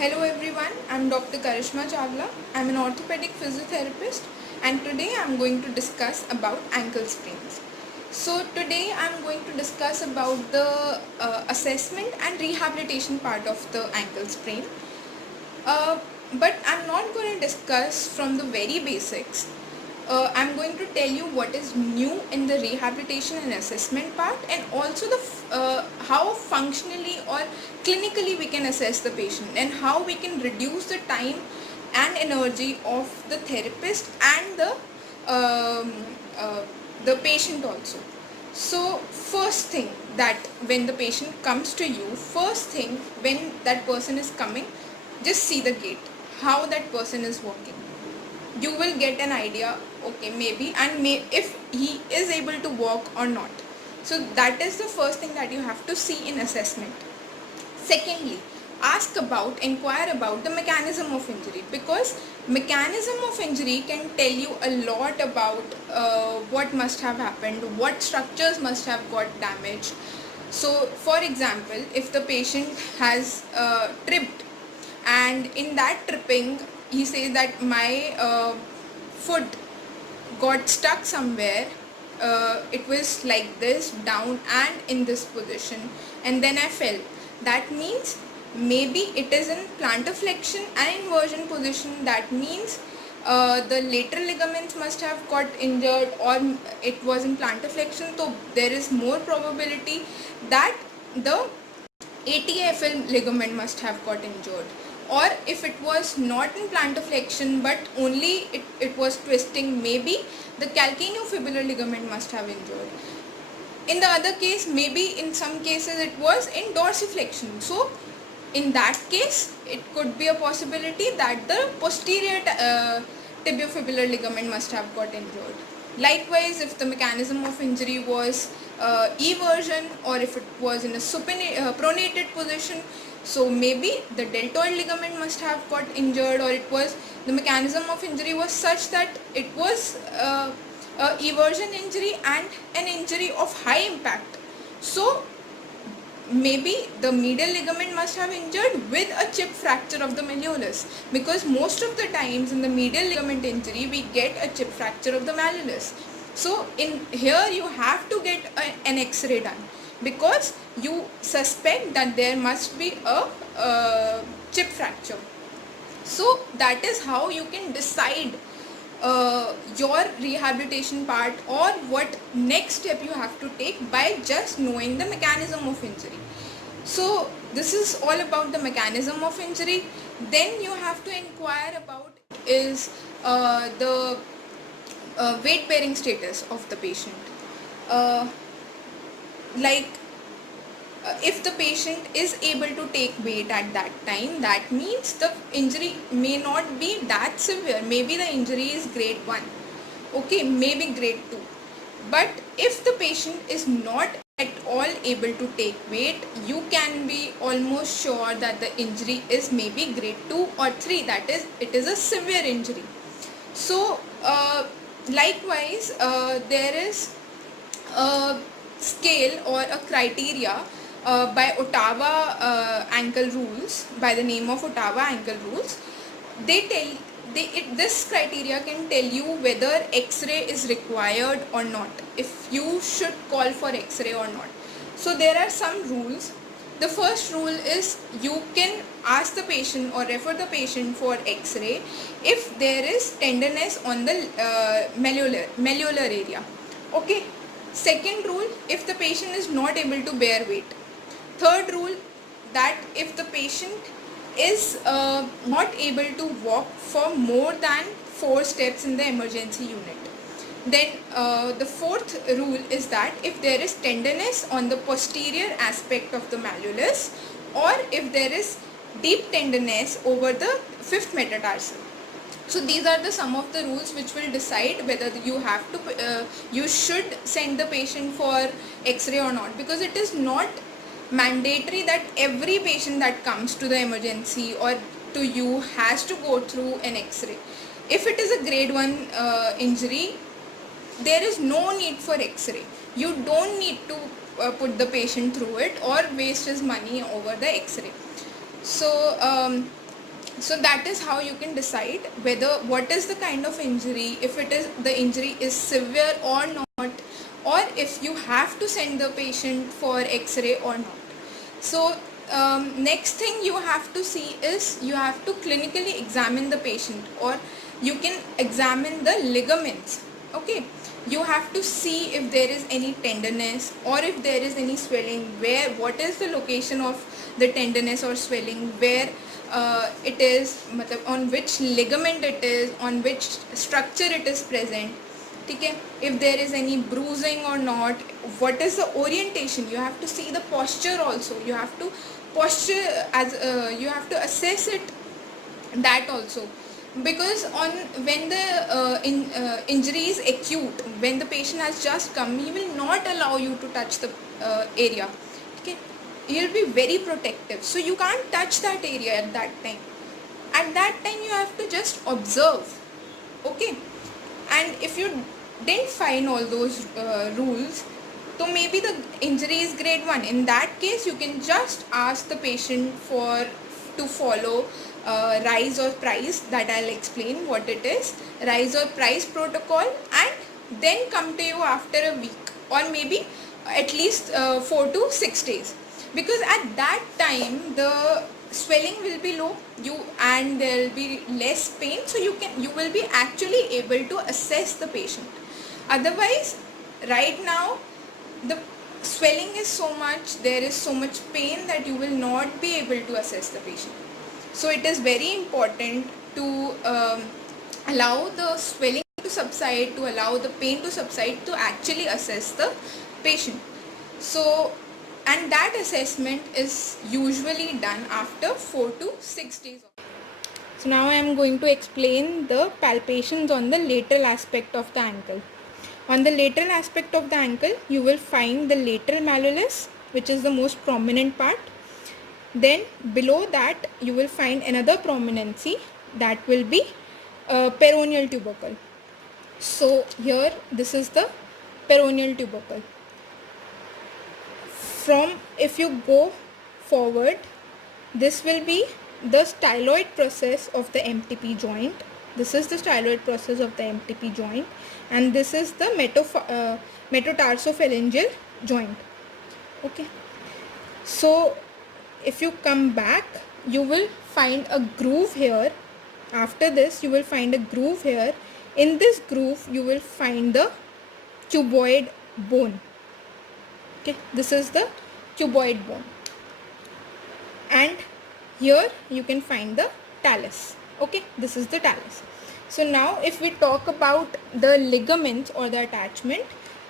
Hello everyone, I'm Dr. Karishma Chawla. I'm an orthopedic physiotherapist and today I'm going to discuss about ankle sprains. So today I'm going to discuss about the assessment and rehabilitation part of the ankle sprain. Uh, but I'm not going to discuss from the very basics. I'm going to tell you what is new in the rehabilitation and assessment part, and also the how functionally or clinically we can assess the patient and how we can reduce the time and energy of the therapist and um, uh, the patient also. So first thing, that when the patient comes to you, first thing when that person is coming, just see the gait, how that person is walking. You will get an idea, okay, maybe, and if he is able to walk or not. So that is the first thing that you have to see in assessment. Secondly, inquire about the mechanism of injury, because mechanism of injury can tell you a lot about what must have happened, what structures must have got damaged. So for example, if the patient has tripped, and in that tripping he says that my foot got stuck somewhere, it was like this down and in this position, and then I fell. That means maybe it is in plantar flexion and inversion position. That means the lateral ligaments must have got injured, or it was in plantar flexion, so there is more probability that the ATFL ligament must have got injured. Or if it was not in plantar flexion but only it was twisting, maybe the calcaneofibular ligament must have injured. In the other case, maybe in some cases it was in dorsiflexion. So in that case, it could be a possibility that the posterior tibiofibular ligament must have got injured. Likewise, if the mechanism of injury was eversion, or if it was in a pronated position, so maybe the deltoid ligament must have got injured, or it was the mechanism of injury was such that it was eversion injury and an injury of high impact. So maybe the medial ligament must have injured with a chip fracture of the malleolus, because most of the times in the medial ligament injury we get a chip fracture of the malleolus. So in here you have to get an x-ray done, because you suspect that there must be a chip fracture. So that is how you can decide your rehabilitation part, or what next step you have to take by just knowing the mechanism of injury. So this is all about the mechanism of injury. Then you have to inquire about is the weight bearing status of the patient. Uh, like if the patient is able to take weight at that time, that means the injury may not be that severe. Maybe the injury is grade 1, okay, maybe grade 2. But if the patient is not at all able to take weight, you can be almost sure that the injury is maybe grade 2 or 3, that is, it is a severe injury. So likewise, there is a scale or a criteria by Ottawa ankle rules, by the name of Ottawa ankle rules. This criteria can tell you whether x-ray is required or not, if you should call for x-ray or not. So there are some rules. The first rule is you can ask the patient or refer the patient for x-ray if there is tenderness on the malleolar area. Okay. Second rule, if the patient is not able to bear weight. Third rule, that if the patient is not able to walk for more than 4 steps in the emergency unit. Then the fourth rule is that if there is tenderness on the posterior aspect of the malleolus, or if there is deep tenderness over the fifth metatarsal. So these are the some of the rules which will decide whether you have to you should send the patient for x-ray or not, because it is not mandatory that every patient that comes to the emergency or to you has to go through an x-ray. If it is a grade 1 injury, there is no need for x-ray. You don't need to put the patient through it or waste his money over the x-ray. So So that is how you can decide whether what is the kind of injury, if it is the injury is severe or not, or if you have to send the patient for x-ray or not. So next thing you have to see is you have to clinically examine the patient, or you can examine the ligaments. Okay, you have to see if there is any tenderness or if there is any swelling, where, what is the location of the tenderness or swelling, where it is, on which ligament it is, on which structure it is present. Okay, if there is any bruising or not, what is the orientation, you have to see the posture also, you have to posture as you have to assess it, that also, because on when the injury is acute, when the patient has just come, he will not allow you to touch the area. Okay, he'll be very protective, so you can't touch that area at that time. At that time you have to just observe. Okay, and if you didn't find all those rules, so maybe the injury is grade 1. In that case, you can just ask the patient to follow rise or price, that I'll explain what it is, rise or price protocol, and then come to you after a week, or maybe at least 4 to 6 days, because at that time the swelling will be low, and there will be less pain, so you will be actually able to assess the patient. Otherwise, right now the swelling is so much, there is so much pain that you will not be able to assess the patient. So it is very important to allow the swelling to subside, to allow the pain to subside, to actually assess the patient. So, and that assessment is usually done after 4 to 6 days. So now I am going to explain the palpations on the lateral aspect of the ankle. On the lateral aspect of the ankle, you will find the lateral malleolus, which is the most prominent part. Then below that you will find another prominency, that will be peroneal tubercle. So here this is the peroneal tubercle. If you go forward, this will be the styloid process of the MTP joint. This is the styloid process of the MTP joint, and this is the metatarsophalangeal joint. Okay, so if you come back, you will find a groove here. After this, you will find a groove here. In this groove, you will find the cuboid bone. Okay, this is the cuboid bone, and here you can find the talus. Okay, this is the talus. So now if we talk about the ligaments or the attachment,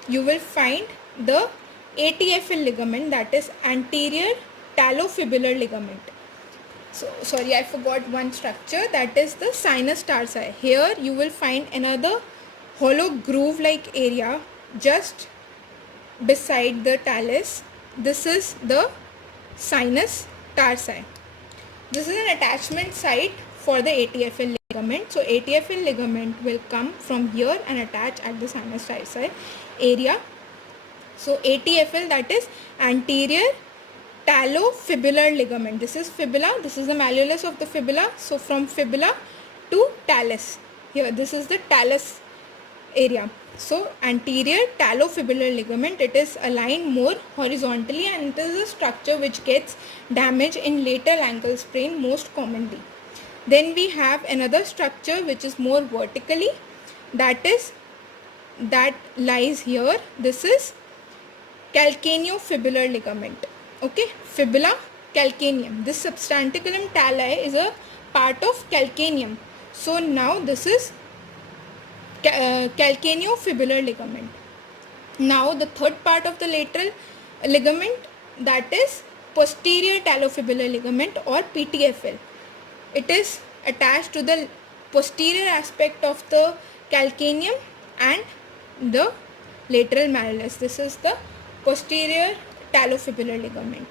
you will find the ATFL ligament, that is anterior talofibular ligament. So sorry, I forgot one structure, that is the sinus tarsi. Here you will find another hollow groove like area just beside the talus. This is the sinus tarsi. This is an attachment site for the ATFL ligament. So ATFL ligament will come from here and attach at the sinus tarsi area. So ATFL, that is anterior talofibular ligament. This is fibula, this is the malleolus of the fibula. So from fibula to talus, here this is the talus area. So anterior talofibular ligament, it is aligned more horizontally, and it is a structure which gets damaged in lateral ankle sprain most commonly. Then we have another structure which is more vertically, that lies here. This is calcaneofibular ligament. Okay, fibula, calcaneum. This substanticulum tali is a part of calcaneum. So now this is calcaneofibular ligament. Now the third part of the lateral ligament, that is posterior talofibular ligament, or PTFL. It is attached to the posterior aspect of the calcaneum and the lateral malleolus. This is the posterior talofibular ligament.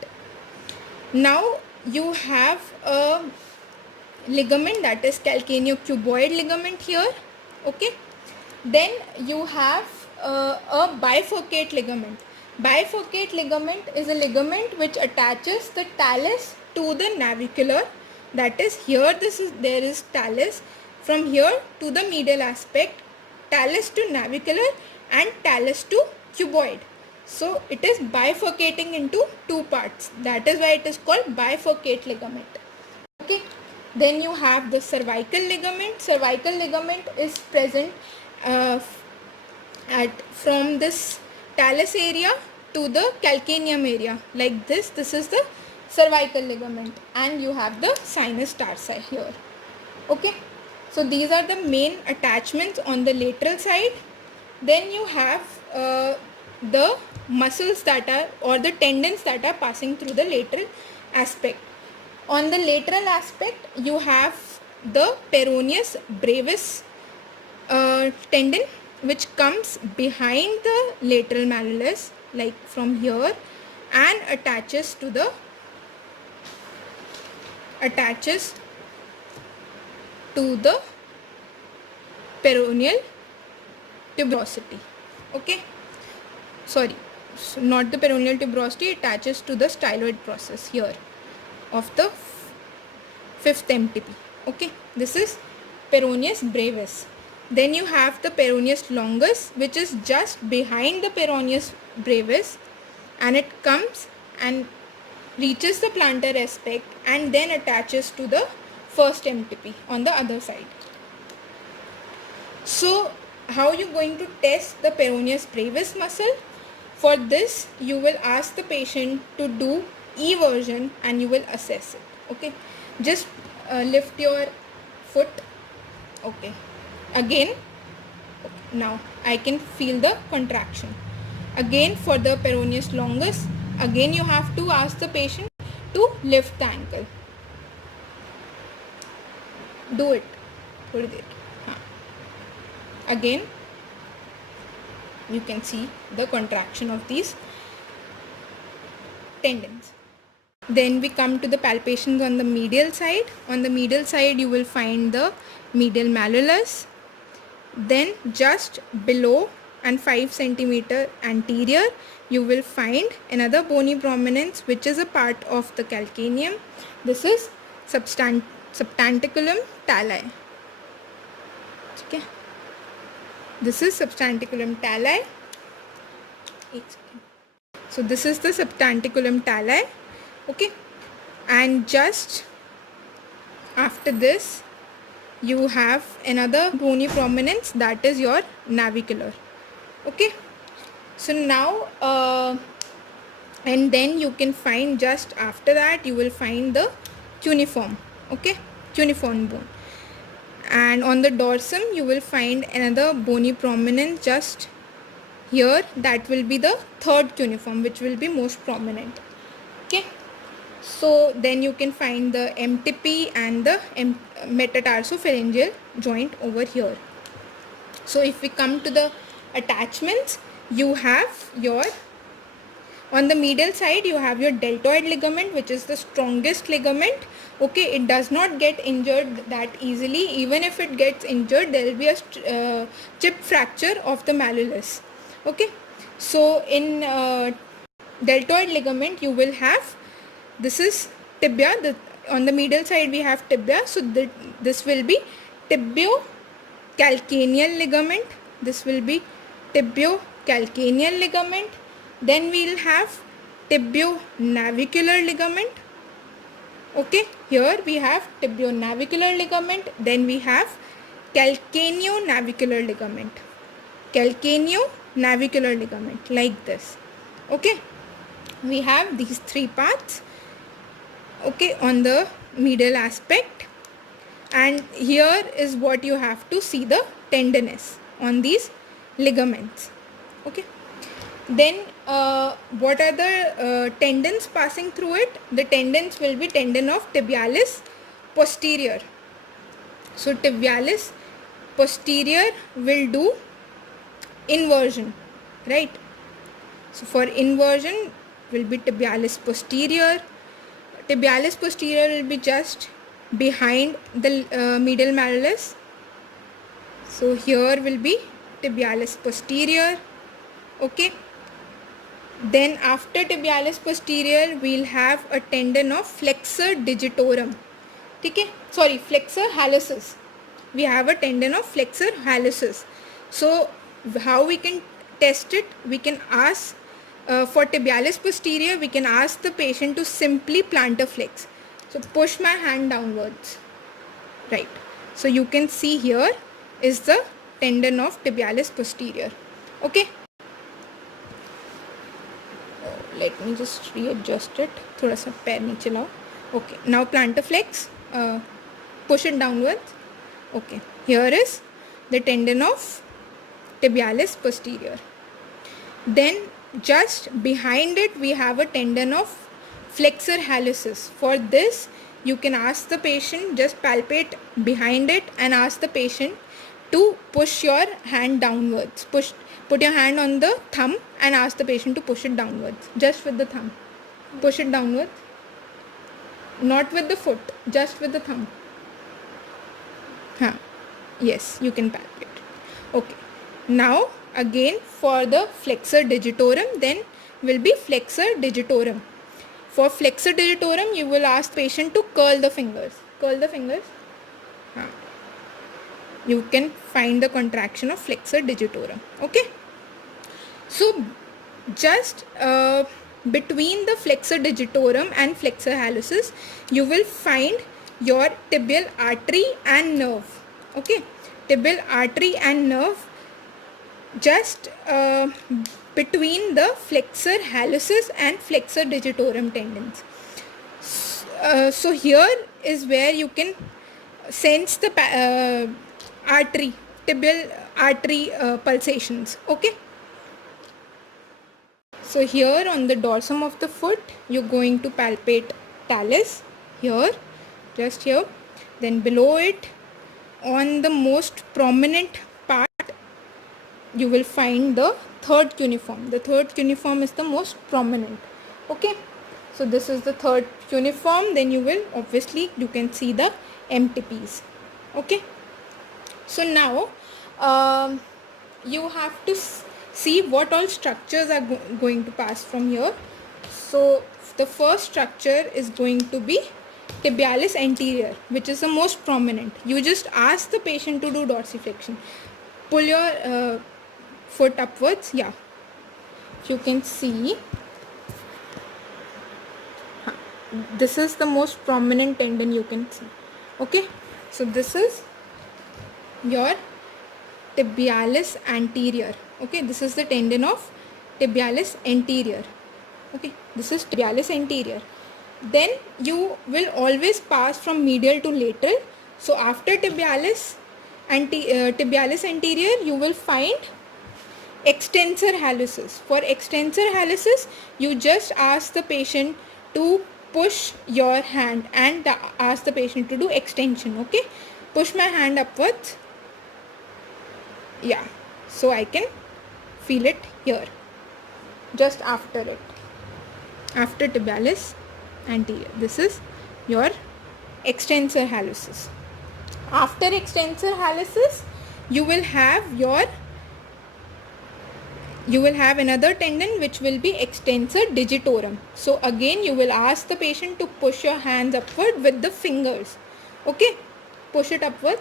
Now you have a ligament, that is calcaneocuboid ligament here. Okay, then you have a bifurcate ligament. Bifurcate ligament is a ligament which attaches the talus to the navicular. that is here there is talus from here to the medial aspect, talus to navicular and talus to cuboid. So it is bifurcating into two parts, that is why it is called bifurcate ligament. Okay, then you have the cervical ligament. Cervical ligament is present from this talus area to the calcaneum area, like this is the cervical ligament, and you have the sinus tarsi here. Okay, so these are the main attachments on the lateral side. Then you have the muscles that are, or the tendons that are passing through the lateral aspect. On the lateral aspect you have the peroneus brevis tendon, which comes behind the lateral malleolus, like from here, and attaches to the peroneal tuberosity. Okay, sorry, so not the peroneal tuberosity, it attaches to the styloid process here of the fifth MTP. Okay, this is peroneus brevis. Then you have the peroneus longus, which is just behind the peroneus brevis, and it comes and reaches the plantar aspect and then attaches to the first MTP on the other side. So how are you going to test the peroneus brevis muscle? For this you will ask the patient to do eversion and you will assess it. Okay, just lift your foot. Okay, again, now I can feel the contraction. Again, for the peroneus longus, again you have to ask the patient to lift the ankle. Do it थोड़ी देर. Again you can see the contraction of these tendons. Then we come to the palpations on the medial side. On the medial side you will find the medial malleolus. Then just below and 5 centimeter anterior you will find another bony prominence, which is a part of the calcaneum. This is substanticulum tali. Okay, this is substanticulum tali. So this is the substanticulum tali. Okay, and just after this you have another bony prominence, that is your navicular. Okay, so now and then you can find, just after that you will find the cuneiform. Okay, cuneiform bone, and on the dorsum you will find another bony prominence just here, that will be the third cuneiform, which will be most prominent. Okay, so then you can find the MTP and the metatarsopharyngeal joint over here. So if we come to the attachments, you have your, on the medial side you have your deltoid ligament, which is the strongest ligament. Okay, it does not get injured that easily. Even if it gets injured, there will be a chip fracture of the malleolus. Okay, so in deltoid ligament you will have, this is tibia, on the medial side we have tibia, so this will be tibiocalcaneal ligament, this will be tibiocalcaneal ligament. Then we will have tibionavicular ligament. Okay, here we have tibionavicular ligament. Then we have calcaneonavicular ligament. Calcaneonavicular ligament, like this. Okay, we have these three parts. Okay, on the medial aspect, and here is what you have to see, the tenderness on these ligaments. Okay, then what are the tendons passing through it? The tendons will be tendon of tibialis posterior. So tibialis posterior will do inversion, right? So for inversion will be tibialis posterior. Tibialis posterior will be just behind the medial malleolus. So here will be tibialis posterior. Okay, then after tibialis posterior we will have a tendon of flexor digitorum. ठीक है, sorry, flexor hallucis. We have a tendon of flexor hallucis. So how we can test it? We can ask for tibialis posterior, we can ask the patient to simply plantar flex. So push my hand downwards, right? So you can see here is the tendon of tibialis posterior. Okay, let me just readjust it. थोड़ा सा पैर नीचे लाओ. Okay, now plantar flex, push it downwards. Okay, here is the tendon of tibialis posterior. Then just behind it we have a tendon of flexor hallucis. For this you can ask the patient, just palpate behind it and ask the patient to push your hand downwards. Put your hand on the thumb and ask the patient to push it downwards, just with the thumb. Push it downwards, not with the foot, just with the thumb. Yes, you can palpate. Okay, now again for the flexor digitorum, then will be flexor digitorum. For flexor digitorum you will ask patient to curl the fingers. Curl the fingers. You can find the contraction of flexor digitorum. Okay, so just between the flexor digitorum and flexor hallucis you will find your tibial artery and nerve. Okay, tibial artery and nerve just between the flexor hallucis and flexor digitorum tendons. So here is where you can sense the artery, tibial artery pulsations. Okay, so here on the dorsum of the foot you're going to palpate talus here, just here. Then below it, on the most prominent part, you will find the third cuneiform. The third cuneiform is the most prominent. Okay, so this is the third cuneiform. Then you will obviously, you can see the MTPs. Okay, so now you have to see what all structures are going to pass from here. So the first structure is going to be tibialis anterior, which is the most prominent. You just ask the patient to do dorsiflexion. Pull your foot upwards. Yeah, you can see this is the most prominent tendon you can see. Okay, so this is your tibialis anterior. Okay, this is the tendon of tibialis anterior. Okay, this is tibialis anterior. Then you will always pass from medial to lateral. So after tibialis anterior you will find extensor hallucis. For extensor hallucis you just ask the patient to push your hand and ask the patient to do extension. Okay, push my hand upwards. Yeah, so I can feel it here, just after it, after tibialis anterior. This is your extensor hallucis. After extensor hallucis you will have another tendon which will be extensor digitorum. So again you will ask the patient to push your hands upward with the fingers. Okay, push it upward.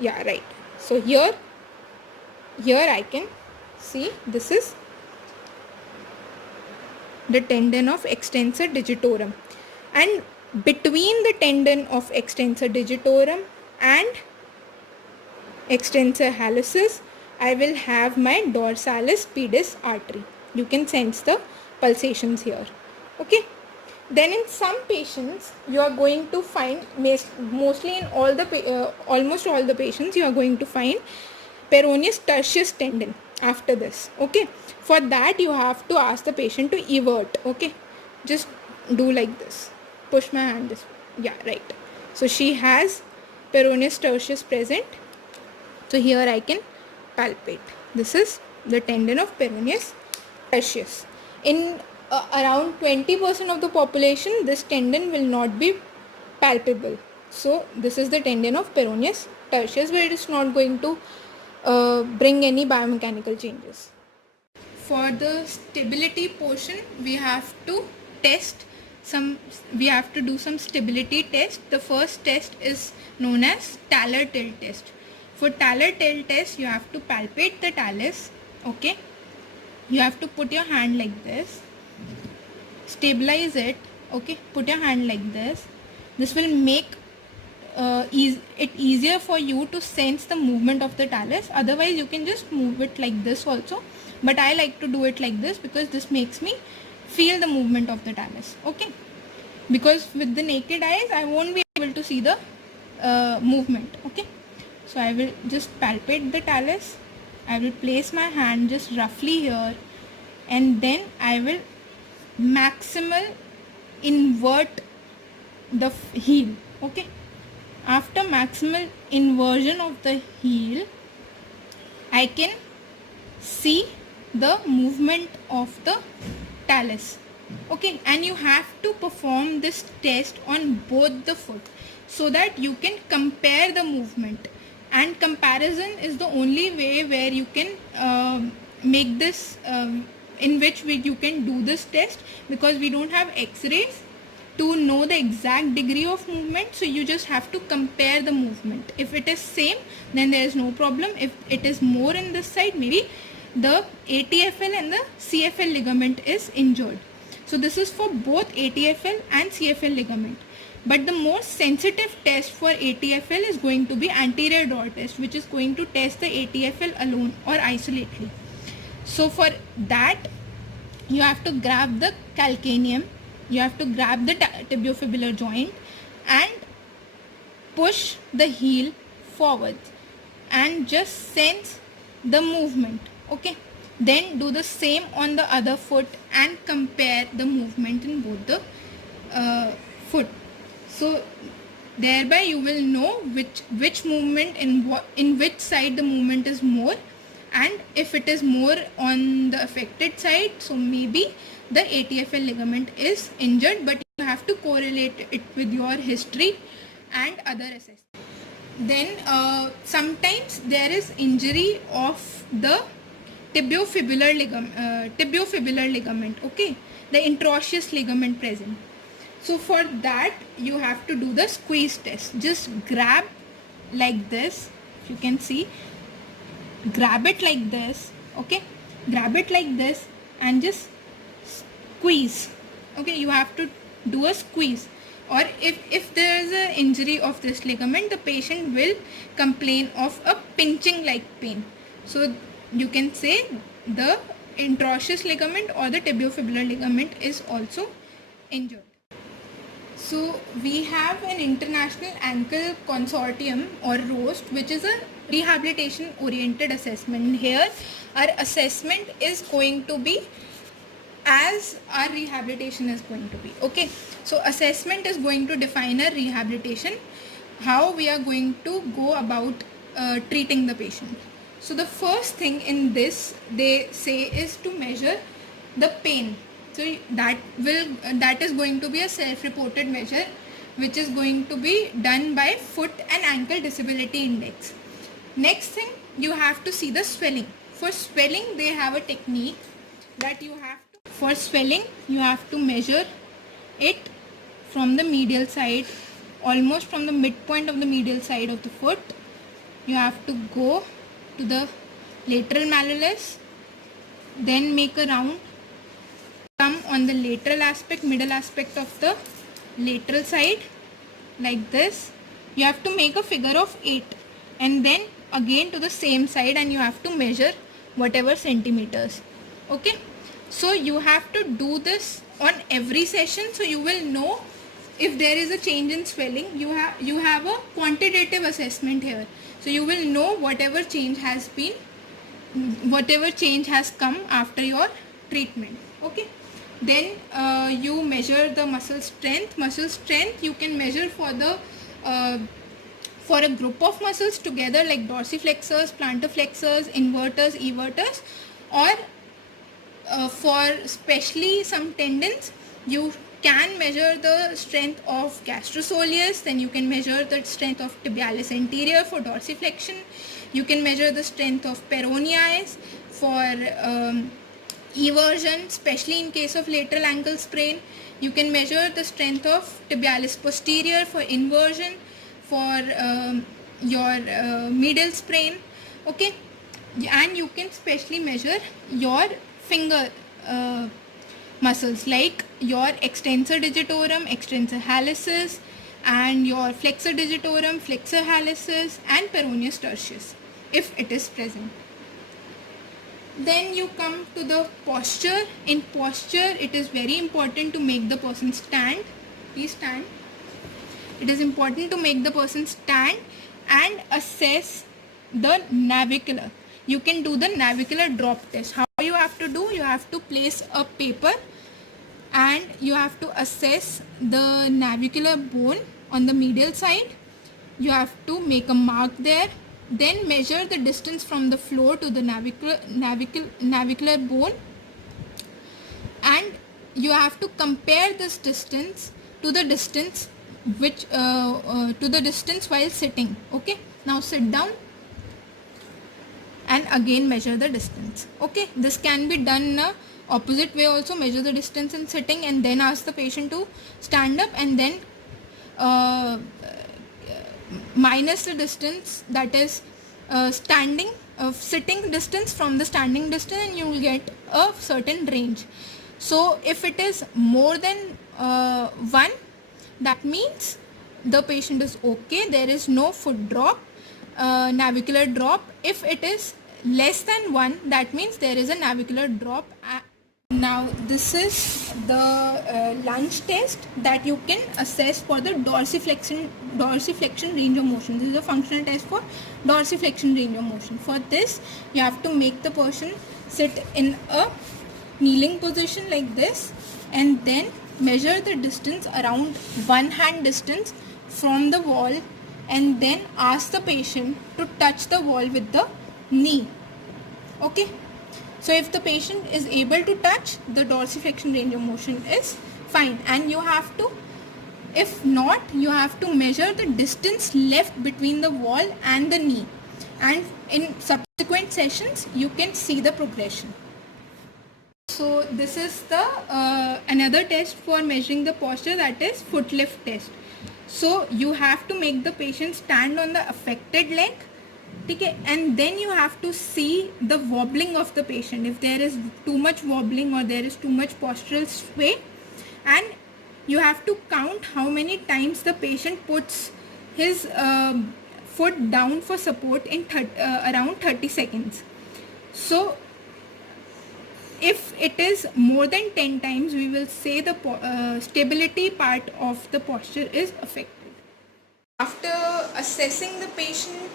Yeah, right. So here I can see this is the tendon of extensor digitorum, and between the tendon of extensor digitorum and extensor hallucis I will have my dorsalis pedis artery. You can sense the pulsations here. Okay, then in some patients you are going to find, mostly in all the almost all the patients, you are going to find peroneus tertius tendon after this. Okay, for that you have to ask the patient to evert. Okay, just do like this, push my hand this way. Yeah, right. So she has peroneus tertius present. So here I can palpate. This is the tendon of peroneus tertius. In around 20% of the population this tendon will not be palpable. So this is the tendon of peroneus tertius, where it is not going to bring any biomechanical changes. For the stability portion we have to test we have to do some stability test. The first test is known as talar tilt test. For talar tilt test, you have to palpate the talus. Okay, you have to put your hand like this, stabilize it. Okay, put your hand like this. This will make it easier for you to sense the movement of the talus. Otherwise you can just move it like this also, but I like to do it like this because this makes me feel the movement of the talus. Okay, because with the naked eyes I won't be able to see the movement. Okay, so I will just palpate the talus. I will place my hand just roughly here, and then I will maximal invert the heel. Okay, after maximal inversion of the heel, I can see the movement of the talus. Okay, and you have to perform this test on both the foot so that you can compare the movement, and comparison is the only way where you can make this in which way you can do this test, because we don't have x-rays to know the exact degree of movement. So you just have to compare the movement. If it is same, then there is no problem. If it is more in this side, maybe the ATFL and the CFL ligament is injured. So this is for both ATFL and CFL ligament. But the most sensitive test for ATFL is going to be anterior draw test, which is going to test the ATFL alone or isolately. So for that, you have to grab the calcaneum, you have to grab the tibiofibular joint and push the heel forward and just sense the movement. Okay, then do the same on the other foot and compare the movement in both the foot. So thereby you will know which movement in which side the movement is more, and if it is more on the affected side, so maybe the ATFL ligament is injured, but you have to correlate it with your history and other assessments. Then sometimes there is injury of the tibiofibular ligament, okay, the interosseous ligament present. So for that you have to do the squeeze test. Just grab like this, if you can see, grab it like this. Okay, grab it like this and just squeeze. Okay, you have to do a squeeze. Or if there is an injury of this ligament, the patient will complain of a pinching like pain. So you can say the interosseous ligament or the tibiofibular ligament is also injured. So we have an International Ankle Consortium or ROAST, which is a rehabilitation oriented assessment. Here our assessment is going to be as our rehabilitation is going to be. Okay, so assessment is going to define a rehabilitation, how we are going to go about treating the patient. So the first thing in this they say is to measure the pain. So that is going to be a self-reported measure, which is going to be done by Foot and Ankle Disability Index. Next thing, you have to see the swelling. For swelling, they have a technique that you have to, for swelling, you have to measure it from the medial side, almost from the midpoint of the medial side of the foot. You have to go to the lateral malleolus, then make a round, come on the lateral aspect, middle aspect of the lateral side like this. You have to make a figure of 8 and then again to the same side, and you have to measure whatever centimeters. Okay, so you have to do this on every session, so you will know if there is a change in swelling. You have a quantitative assessment here, so you will know whatever change has come after your treatment. Okay, then you measure the muscle strength. Muscle strength you can measure for a group of muscles together, like dorsiflexors, plantar flexors, inverters, everters, or for especially some tendons you can measure the strength of gastrosoleus. Then you can measure the strength of tibialis anterior for dorsiflexion. You can measure the strength of peroneus for eversion, especially in case of lateral ankle sprain. You can measure the strength of tibialis posterior for inversion, for your medial sprain, okay. And you can specially measure your finger muscles like your extensor digitorum, extensor hallucis, and your flexor digitorum, flexor hallucis, and peroneus tertius if it is present. Then you come to the posture. In posture, it is very important to make the person stand. Please stand. It is important to make the person stand and assess the navicular. You can do the navicular drop test. How you have to do? You have to place a paper and you have to assess the navicular bone on the medial side. You have to make a mark there. Then measure the distance from the floor to the navicular bone, and you have to compare this distance to the distance while sitting. Okay, now sit down and again measure the distance. Okay, this can be done in a opposite way also. Measure the distance in sitting and then ask the patient to stand up, and then minus the distance, that is sitting distance from the standing distance, and you will get a certain range. So if it is more than 1, that means the patient is okay, there is no foot drop, navicular drop. If it is less than 1, that means there is a navicular drop. Now this is the lunge test that you can assess for the dorsiflexion range of motion. This is a functional test for dorsiflexion range of motion. For this, you have to make the person sit in a kneeling position like this, and then measure the distance around 1 hand distance from the wall, and then ask the patient to touch the wall with the knee. Okay. So if the patient is able to touch, the dorsiflexion range of motion is fine. And you have to, if not, you have to measure the distance left between the wall and the knee. And in subsequent sessions, you can see the progression. So this is the another test for measuring the posture, that is foot lift test. So you have to make the patient stand on the affected leg. Okay, and then you have to see the wobbling of the patient, if there is too much wobbling or there is too much postural sway, and you have to count how many times the patient puts his foot down for support in around 30 seconds. So if it is more than 10 times, we will say the stability part of the posture is affected. After assessing the patient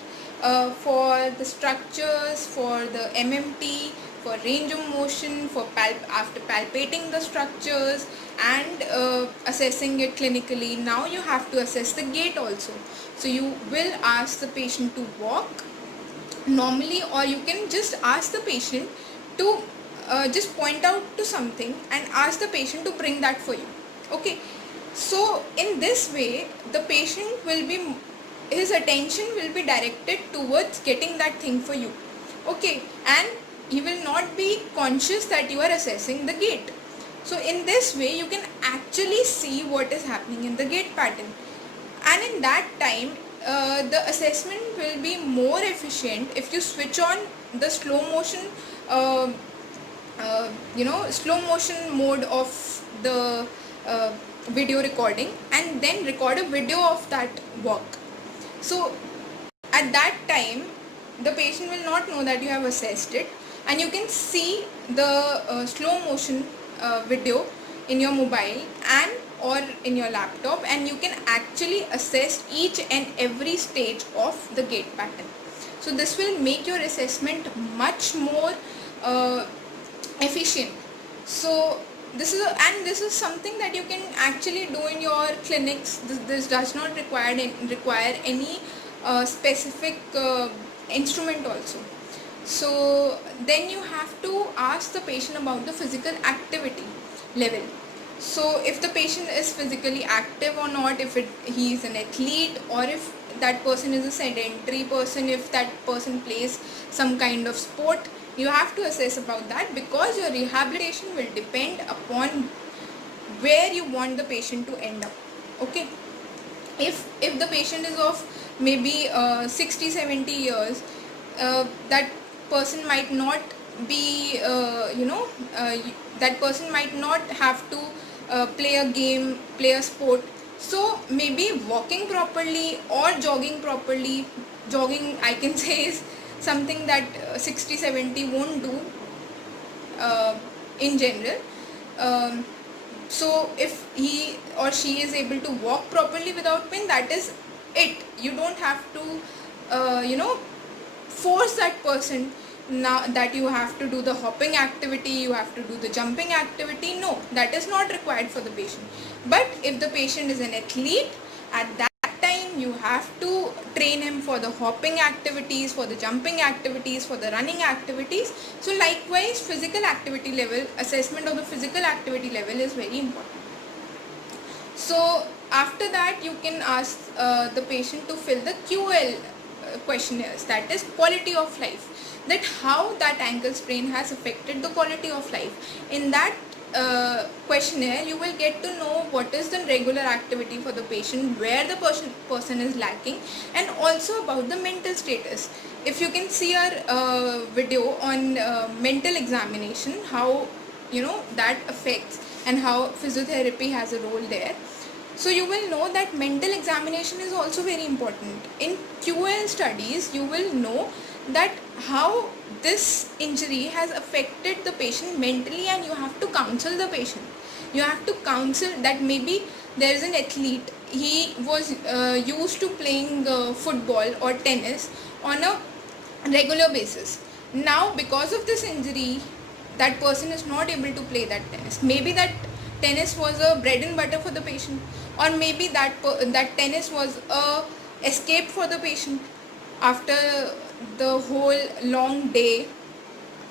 for the structures, for the MMT, for range of motion, for after palpating the structures and assessing it clinically, now you have to assess the gait also. So you will ask the patient to walk normally, or you can just ask the patient to just point out to something and ask the patient to bring that for you. Okay, so in this way the patient will be, his attention will be directed towards getting that thing for you. Okay, and he will not be conscious that you are assessing the gait. So in this way you can actually see what is happening in the gait pattern, and in that time the assessment will be more efficient if you switch on the slow motion slow motion mode of the video recording, and then record a video of that walk. So at that time the patient will not know that you have assessed it, and you can see the slow motion video in your mobile and or in your laptop, and you can actually assess each and every stage of the gait pattern. So this will make your assessment much more efficient. So this is something that you can actually do in your clinics. This does not require any specific instrument also. So then you have to ask the patient about the physical activity level. So if the patient is physically active or not, if he is an athlete, or if that person is a sedentary person, if that person plays some kind of sport, you have to assess about that, because your rehabilitation will depend upon where you want the patient to end up. Okay, if the patient is of maybe 60-70 years, that person might not be that person might not have to play a game, play a sport. So maybe walking properly or jogging properly, jogging I can say is something that 60-70 won't do in general. um, so if he or she is able to walk properly without pain, that is it. You don't have to force that person now that you have to do the hopping activity, you have to do the jumping activity. No, that is not required for the patient. But if the patient is an athlete, at that time you have to train him for the hopping activities, for the jumping activities, for the running activities. So likewise, physical activity level, assessment of the physical activity level is very important. So after that, you can ask the patient to fill the QL questionnaires, that is quality of life, that how that ankle sprain has affected the quality of life. In that questionnaire, you will get to know what is the regular activity for the patient, where the person is lacking, and also about the mental status. If you can see our video on mental examination, how that affects and how physiotherapy has a role there. So you will know that mental examination is also very important. In QL studies, you will know that how this injury has affected the patient mentally, and you have to counsel the patient. You have to counsel that maybe there is an athlete, he was used to playing football or tennis on a regular basis. Now because of this injury, that person is not able to play that tennis. Maybe that tennis was a bread and butter for the patient, or maybe that tennis was a escape for the patient after the whole long day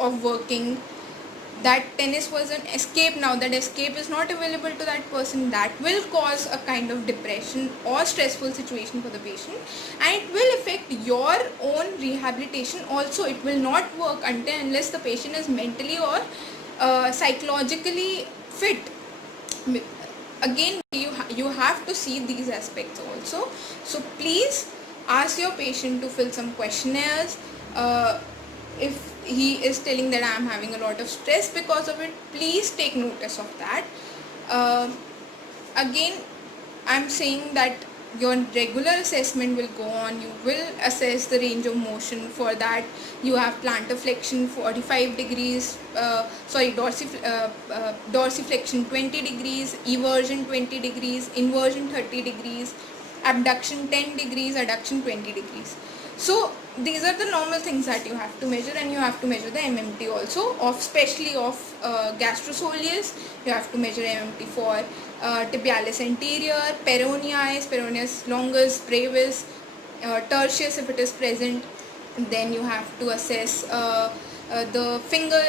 of working. That tennis was an escape. Now that escape is not available to that person. That will cause a kind of depression or stressful situation for the patient, and it will affect your own rehabilitation also. It will not work until unless the patient is mentally or psychologically fit. Again, you have to see these aspects also. So please ask your patient to fill some questionnaires. If he is telling that I am having a lot of stress because of it, please take notice of that. Again, I am saying that your regular assessment will go on. You will assess the range of motion. For that, you have plantar flexion 45 degrees, dorsiflexion 20 degrees, eversion 20 degrees, inversion 30 degrees, abduction 10 degrees, adduction 20 degrees. So these are the normal things that you have to measure, and you have to measure the MMT also, especially of gastrosoleus. You have to measure MMT for tibialis anterior, peroneus longus, brevis, tertius if it is present. Then you have to assess the finger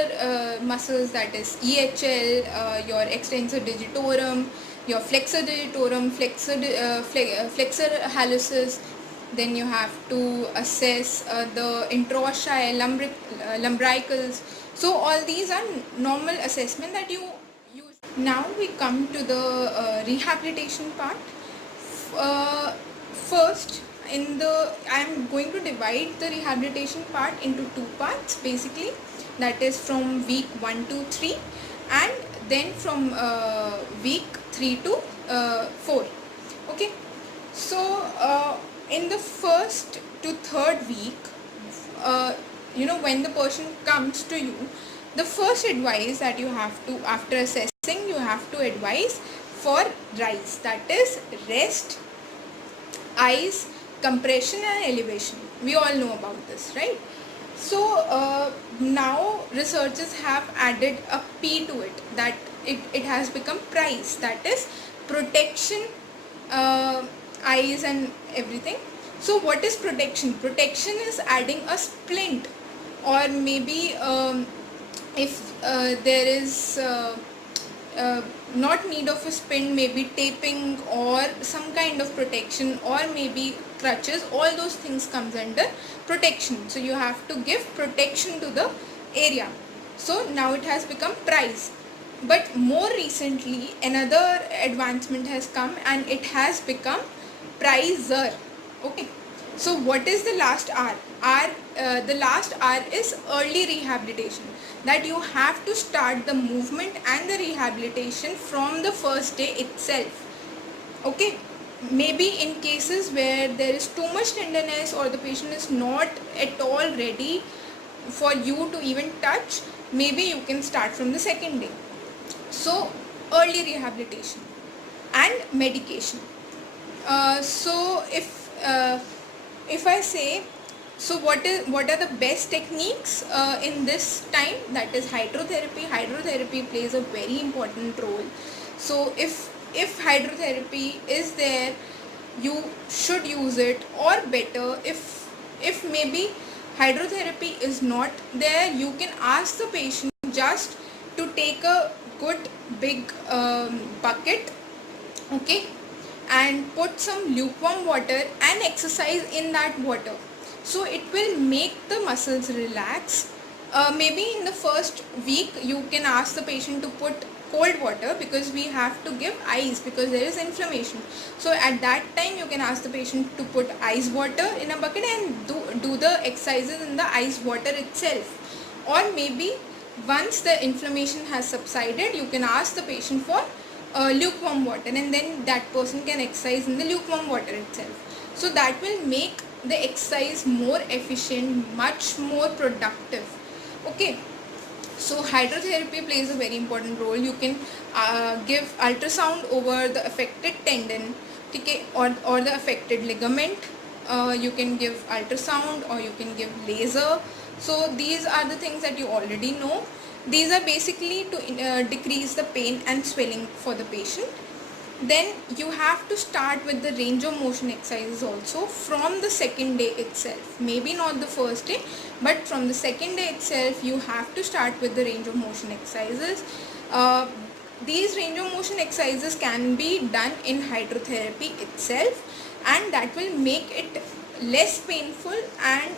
muscles, that is EHL, your extensor digitorum, your flexor digitorum, flexor hallucis. Then you have to assess the interossei, lumbricals. So all these are normal assessment that you use. Now we come to the rehabilitation part. First, I am going to divide the rehabilitation part into two parts basically. That is from week 1 to 3, and then from week 3 to 4. Okay. So in the first to third week, when the person comes to you, the first advice that you have to, after assessing, you have to advise for RICE, that is rest, ice, compression and elevation. We all know about this, right? So now researchers have added a P to it, that it has become PRICE, that is protection, eyes and everything. So what is protection? Protection is adding a splint, or maybe if there is not need of a splint, maybe taping or some kind of protection, or maybe crutches. All those things comes under protection. So you have to give protection to the area. So now it has become PRICE. But more recently another advancement has come and it has become prizer. Okay, so what is the last R? The last R is early rehabilitation, that you have to start the movement and the rehabilitation from the first day itself. Okay, maybe in cases where there is too much tenderness or the patient is not at all ready for you to even touch, maybe you can start from the second day. So early rehabilitation and medication. So if I say, so what are the best techniques in this time? That is hydrotherapy. Hydrotherapy plays a very important role. So if hydrotherapy is there, you should use it, or better, if maybe hydrotherapy is not there, you can ask the patient just to take a good big bucket, okay, and put some lukewarm water and exercise in that water. So it will make the muscles relax. Maybe in the first week you can ask the patient to put cold water, because we have to give ice because there is inflammation. So at that time you can ask the patient to put ice water in a bucket and do the exercises in the ice water itself. Or maybe once the inflammation has subsided, you can ask the patient for lukewarm water, and then that person can exercise in the lukewarm water itself. So that will make the exercise more efficient, much more productive. Okay, so hydrotherapy plays a very important role. You can give ultrasound over the affected tendon, okay, or the affected ligament. You can give ultrasound or you can give laser. So these are the things that you already know. These are basically to decrease the pain and swelling for the patient. Then you have to start with the range of motion exercises also from the second day itself. Maybe not the first day, but from the second day itself you have to start with the range of motion exercises. These range of motion exercises can be done in hydrotherapy itself, and that will make it less painful and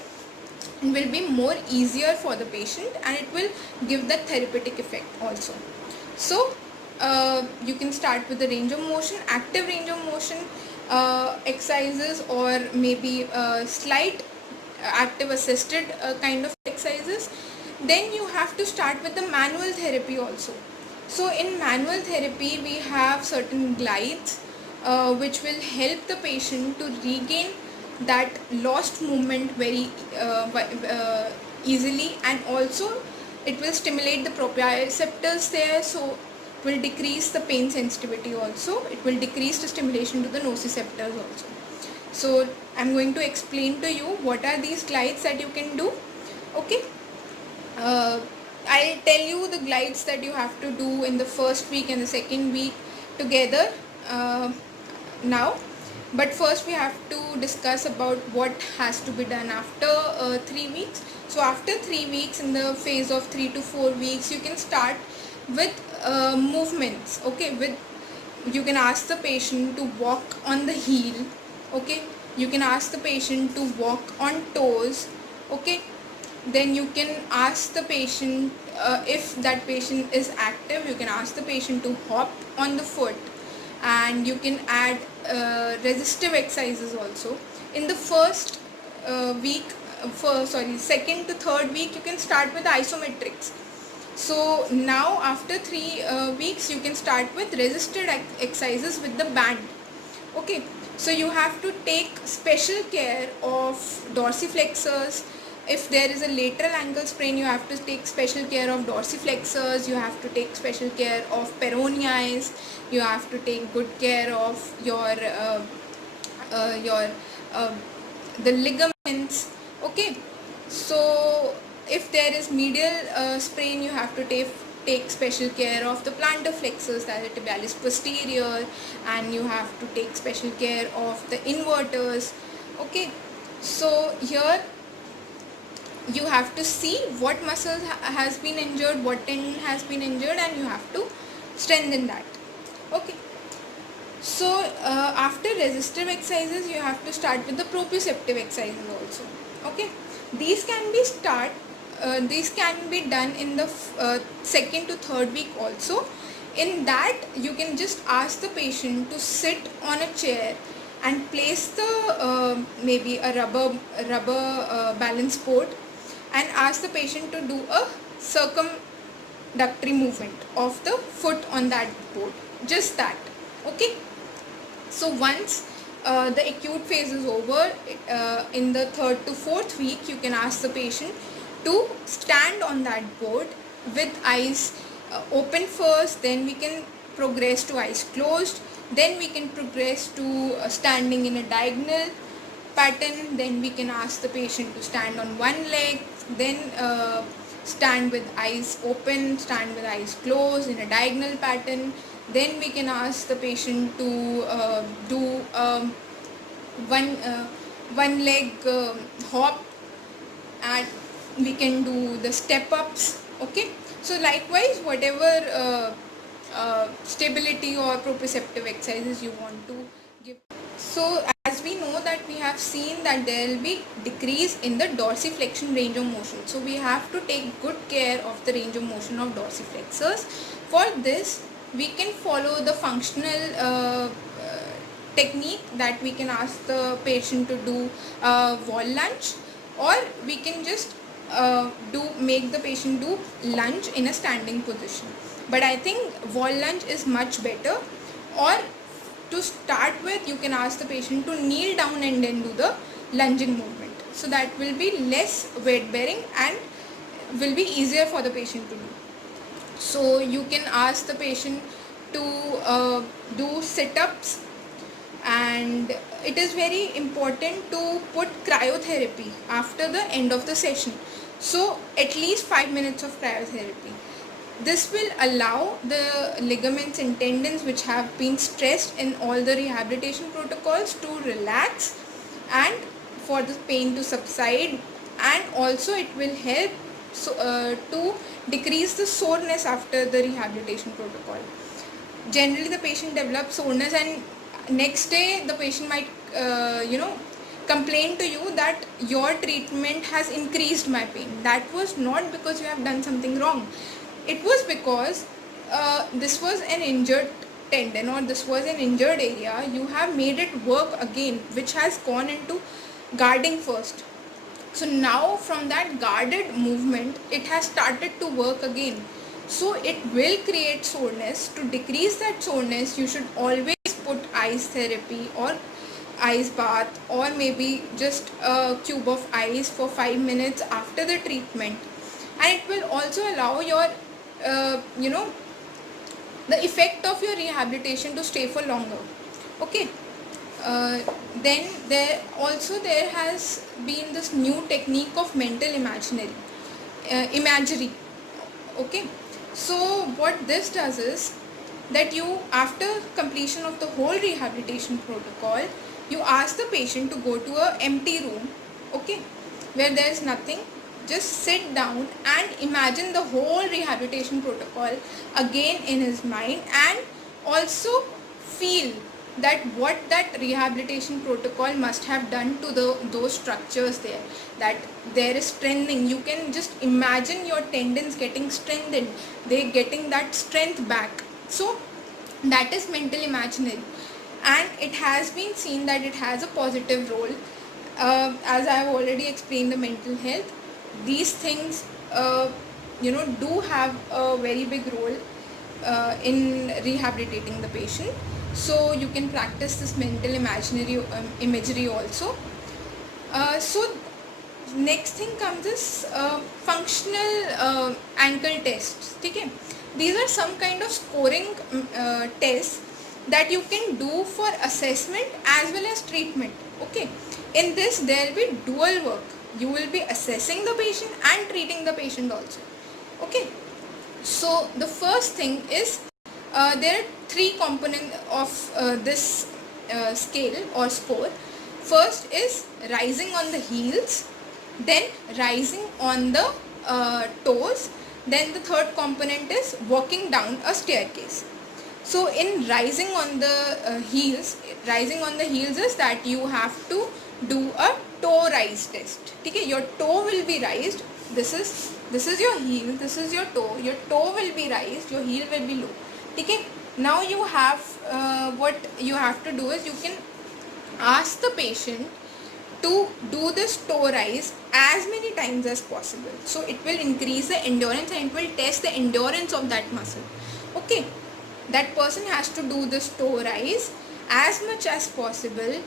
will be more easier for the patient, and it will give that therapeutic effect also. So you can start with the range of motion, active range of motion exercises, or maybe slight active assisted kind of exercises. Then you have to start with the manual therapy also. So in manual therapy we have certain glides which will help the patient to regain that lost movement very easily, and also it will stimulate the proprioceptors there, so it will decrease the pain sensitivity also. It will decrease the stimulation to the nociceptors also. So I'm going to explain to you what are these glides that you can do. Okay, I'll tell you the glides that you have to do in the first week and the second week together now. But first we have to discuss about what has to be done after 3 weeks. So after 3 weeks, in the phase of 3 to 4 weeks, you can start with movements. Okay, you can ask the patient to walk on the heel. Okay, you can ask the patient to walk on toes. Okay, then you can ask the patient, if that patient is active, you can ask the patient to hop on the foot, and you can add resistive exercises also. In the first second to third week, you can start with isometrics. So now after 3 weeks you can start with resisted exercises with the band. Okay, so you have to take special care of dorsiflexors. If there is a lateral ankle sprain, you have to take special care of dorsiflexors, you have to take special care of peroneus, you have to take good care of your the ligaments. Okay, so if there is medial sprain, you have to take special care of the plantar flexors, that is tibialis posterior, and you have to take special care of the inverters. Okay, so here you have to see what muscle has been injured, what tendon has been injured, and you have to strengthen that. Okay, so after resistive exercises, you have to start with the proprioceptive exercises also. Okay, these can be these can be done in the second to third week also. In that, you can just ask the patient to sit on a chair and place the maybe a rubber balance board, and ask the patient to do a circumductory movement of the foot on that board, just that. Okay, so once the acute phase is over, in the third to fourth week, you can ask the patient to stand on that board with eyes open first, then we can progress to eyes closed, then we can progress to standing in a diagonal pattern, then we can ask the patient to stand on one leg, then stand with eyes open, stand with eyes closed in a diagonal pattern, then we can ask the patient to do one leg hop, and we can do the step ups. Okay, so likewise, whatever stability or proprioceptive exercises you want to give. So as we know that we have seen that there will be decrease in the dorsiflexion range of motion, so we have to take good care of the range of motion of dorsiflexors. For this, we can follow the functional technique, that we can ask the patient to do wall lunge, or we can just make the patient do lunge in a standing position. But I think wall lunge is much better. Or to start with, you can ask the patient to kneel down and then do the lunging movement, so that will be less weight bearing and will be easier for the patient to do. So you can ask the patient to do sit-ups, and it is very important to put cryotherapy after the end of the session, so at least 5 minutes of cryotherapy. This will allow the ligaments and tendons which have been stressed in all the rehabilitation protocols to relax and for the pain to subside, and also it will help to decrease the soreness after the rehabilitation protocol. Generally the patient develops soreness, and next day the patient might complain to you that your treatment has increased my pain. That was not because you have done something wrong. It was because this was an injured tendon, or this was an injured area. You have made it work again, which has gone into guarding first. So now from that guarded movement, it has started to work again. So it will create soreness. To decrease that soreness, you should always put ice therapy or ice bath, or maybe just a cube of ice for 5 minutes after the treatment. And it will also allow your the effect of your rehabilitation to stay for longer. Okay, then there has been this new technique of mental imagery. Okay, so what this does is that you, after completion of the whole rehabilitation protocol, you ask the patient to go to a empty room, okay, where there is nothing. Just sit down and imagine the whole rehabilitation protocol again in his mind, and also feel that what that rehabilitation protocol must have done to those structures there, that there is strengthening. You can just imagine your tendons getting strengthened, they getting that strength back. So that is mental imaginary, and it has been seen that it has a positive role. As I have already explained the mental health, these things do have a very big role in rehabilitating the patient. So you can practice this mental imagery also. So next thing comes is functional ankle tests. Okay, these are some kind of scoring tests that you can do for assessment as well as treatment. Okay, in this there will be dual work. You will be assessing the patient and treating the patient also. Okay, so the first thing is there are 3 components of this scale or score. First is rising on the heels, then rising on the toes, then the third component is walking down a staircase. So in rising on the heels is that you have to do a toe rise test. ठीक है, your toe will be raised. This is your heel, this is your toe. Your toe will be raised, your heel will be low. ठीक है. Now you have what you have to do is you can ask the patient to do this toe rise as many times as possible. So it will increase the endurance and it will test the endurance of that muscle. Okay, that person has to do this toe rise as much as possible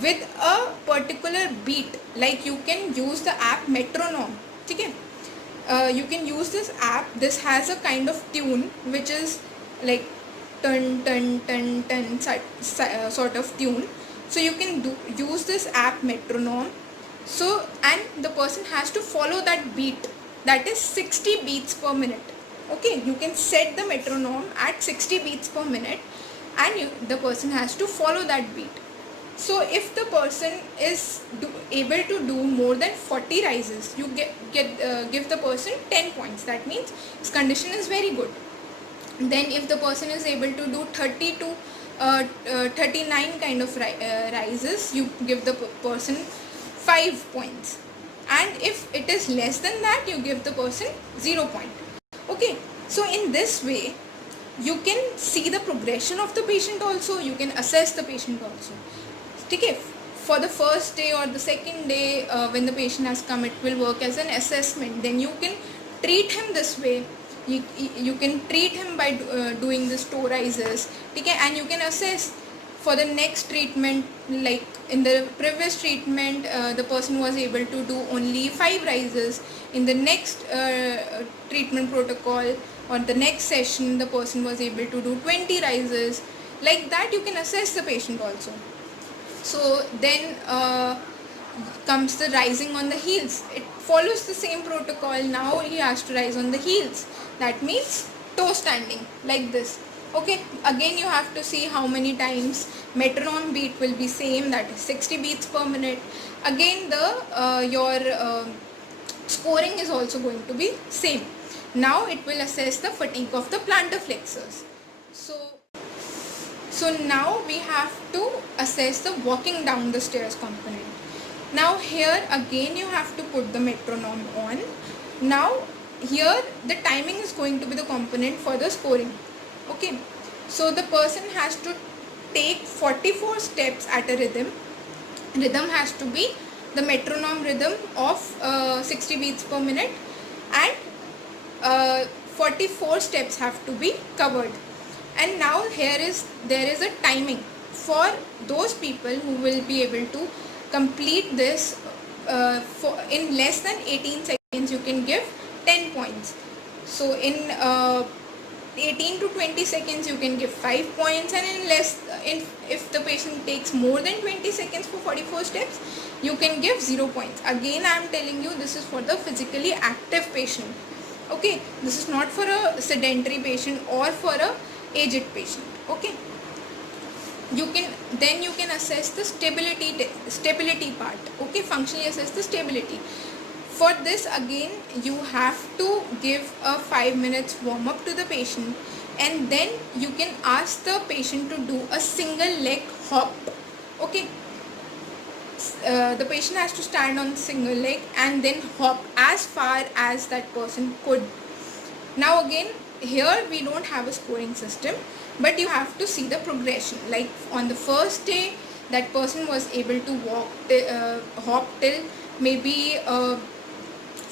with a particular beat. Like you can use the app Metronome. Okay, you can use this app. This has a kind of tune which is like turn turn turn turn sort of tune. So you can use this app Metronome. So, and the person has to follow that beat, that is 60 beats per minute. Okay, you can set the metronome at 60 beats per minute and the person has to follow that beat. So if the person is able to do more than 40 rises, you give the person 10 points. That means his condition is very good. Then if the person is able to do 30 to 39 kind of rises, you give the person 5 points. And if it is less than that, you give the person 0 point. Okay, so in this way you can see the progression of the patient also, you can assess the patient also. Okay, for the first day or the second day when the patient has come, it will work as an assessment. Then you can treat him this way. You can treat him by doing this toe rises. Okay, and you can assess for the next treatment. Like in the previous treatment, the person was able to do only 5 rises. In the next treatment protocol or the next session, the person was able to do 20 rises. Like that you can assess the patient also. So then comes the rising on the heels. It follows the same protocol. Now he has to rise on the heels. That means toe standing like this. Okay, again you have to see how many times. Metronome beat will be same, that is 60 beats per minute. Again the your scoring is also going to be same. Now it will assess the fatigue of the plantar flexors. So now we have to assess the walking down the stairs component. Now here again you have to put the metronome on. Now here the timing is going to be the component for the scoring. Okay, so the person has to take 44 steps at a rhythm. Rhythm has to be the metronome rhythm of 60 beats per minute, and 44 steps have to be covered. And now there is a timing for those people who will be able to complete this in less than 18 seconds. You can give 10 points. So in 18 to 20 seconds you can give 5 points, and if the patient takes more than 20 seconds for 44 steps, you can give 0 points. Again I am telling you, this is for the physically active patient. Okay, this is not for a sedentary patient or for a aged patient. Okay, you can assess the stability part. Okay, functionally assess the stability. For this again you have to give a 5 minutes warm up to the patient, and then you can ask the patient to do a single leg hop. Okay, the patient has to stand on single leg and then hop as far as that person could. Now again here we don't have a scoring system, but you have to see the progression. Like on the first day that person was able to hop till maybe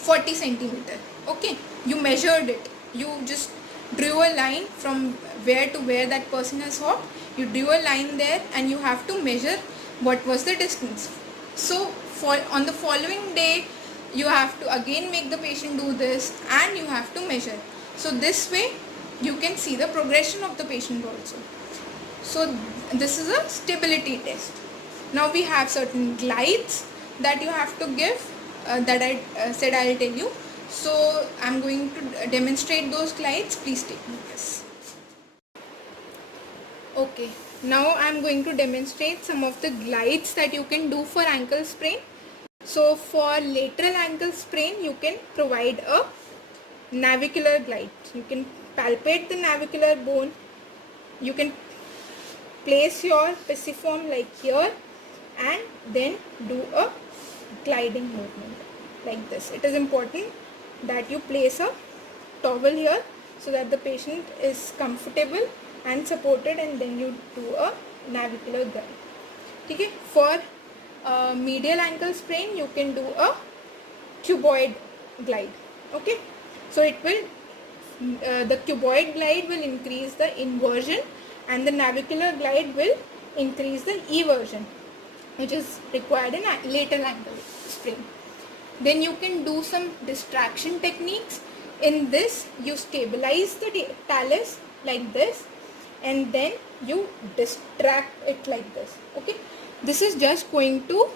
40 centimeter. Okay, you measured it, you just drew a line from where to where that person has hopped. You drew a line there and you have to measure what was the distance. So on the following day you have to again make the patient do this and you have to measure. So this way you can see the progression of the patient also. So this is a stability test. Now we have certain glides that you have to give, that I said I will tell you. So I am going to demonstrate those glides. Please take notice. Okay, now I am going to demonstrate some of the glides that you can do for ankle sprain. So for lateral ankle sprain you can provide a navicular glide. You can palpate the navicular bone. You can place your pisiform like here and then do a gliding movement like this. It is important that you place a towel here so that the patient is comfortable and supported, and then you do a navicular glide. Okay? For medial ankle sprain, you can do a cuboid glide. Okay, so it will the cuboid glide will increase the inversion, and the navicular glide will increase the eversion, which is required in lateral ankle sprain. Then you can do some distraction techniques. In this, you stabilize the talus like this, and then you distract it like this. Okay, this is just going to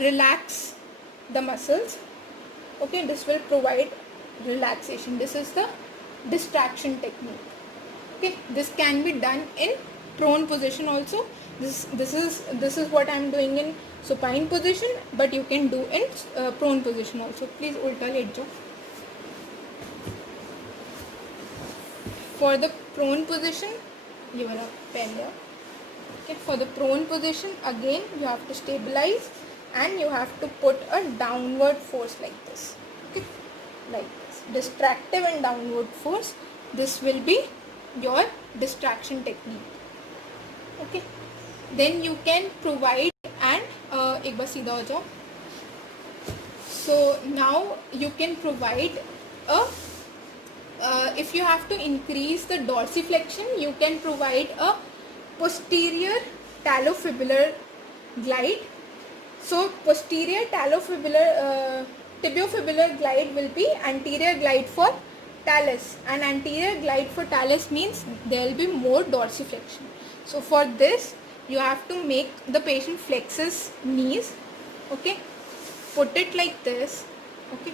relax the muscles. Okay, this will provide relaxation. This is the distraction technique. Okay, this can be done in prone position also. This is what I am doing in supine position, but you can do in prone position also. Please ulta let jao. For the prone position, you will have okay, for the prone position, again you have to stabilize and you have to put a downward force like this. Okay, like this, distractive and downward force. This will be your distraction technique. Okay, then you can provide and एक बार सीधा हो जाओ. So now you can provide a if you have to increase the dorsiflexion, you can provide a posterior talofibular glide. So posterior talofibular tibiofibular glide will be anterior glide for talus, and anterior glide for talus means there will be more dorsiflexion. So for this you have to make the patient flex his knees. Okay, put it like this. Okay,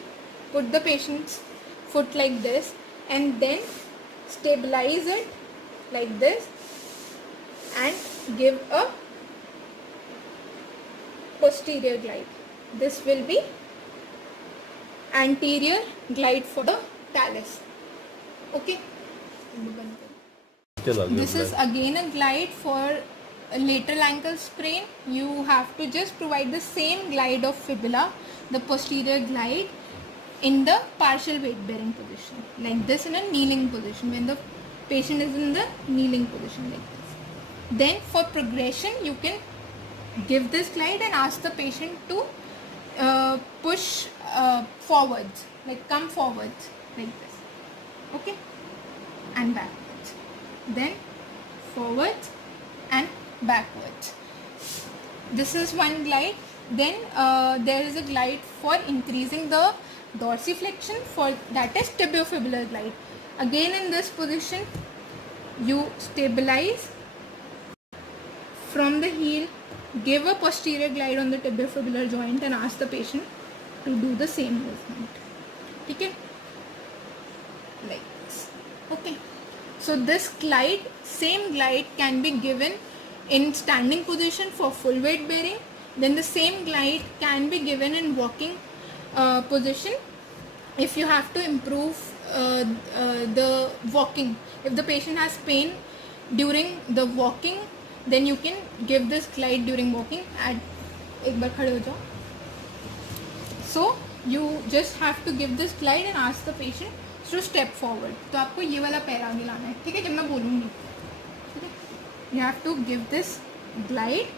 put the patient's foot like this and then stabilize it like this and give a posterior glide. This will be anterior glide for the talus. Okay, this is again a glide for a lateral ankle sprain. You have to just provide the same glide of fibula, the posterior glide, in the partial weight bearing position like this, in a kneeling position, when the patient is in the kneeling position like this. Then for progression, you can give this glide and ask the patient to push forwards, like come forwards like this. Okay, and backwards, then forwards and backwards. This is one glide. Then there is a glide for increasing the dorsiflexion, for that is tibiofibular glide. Again in this position you stabilize from the heel, give a posterior glide on the tibiofibular joint and ask the patient to do the same movement. Okay, like this. Okay, so this glide, same glide can be given in standing position for full weight bearing. Then the same glide can be given in walking position if you have to improve the walking. If the patient has pain during the walking, then you can give this glide during walking. एक बार खड़े हो जाओ. So you just have to give this glide and ask the patient to step forward. तो आपको ये वाला पैर आगे लाना है, ठीक है, जब मैं बोलूँगी. ठीक है, you have to give this glide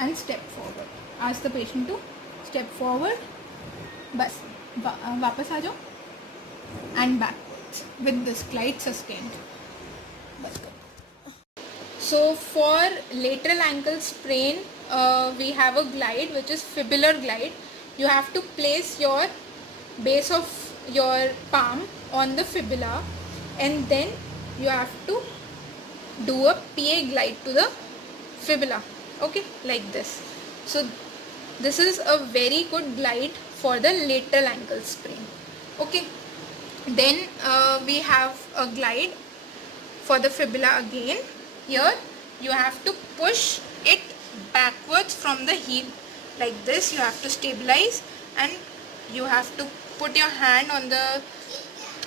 and step forward. Ask the patient to step forward. बस वापस आ जाओ and backwards with this glide sustained. So for lateral ankle sprain, we have a glide which is fibular glide. You have to place your base of your palm on the fibula and then you have to do a PA glide to the fibula. Okay, like this. So this is a very good glide for the lateral ankle sprain. Okay, then we have a glide for the fibula again. Here you have to push it backwards from the heel like this. You have to stabilize and you have to put your hand on the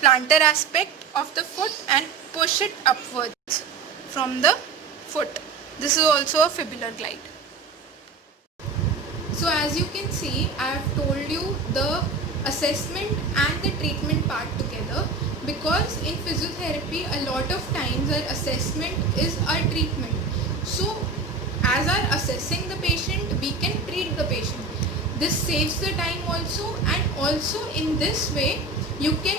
plantar aspect of the foot and push it upwards from the foot. This is also a fibular glide. So as you can see, I have told you the assessment and the treatment part together, because in physiotherapy a lot of times our assessment is our treatment. So as our assessing the patient, we can treat the patient. This saves the time also, and also in this way you can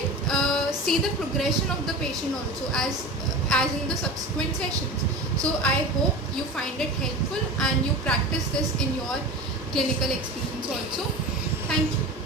see the progression of the patient also as in the subsequent sessions. So I hope you find it helpful and you practice this in your clinical experience also. Thank you.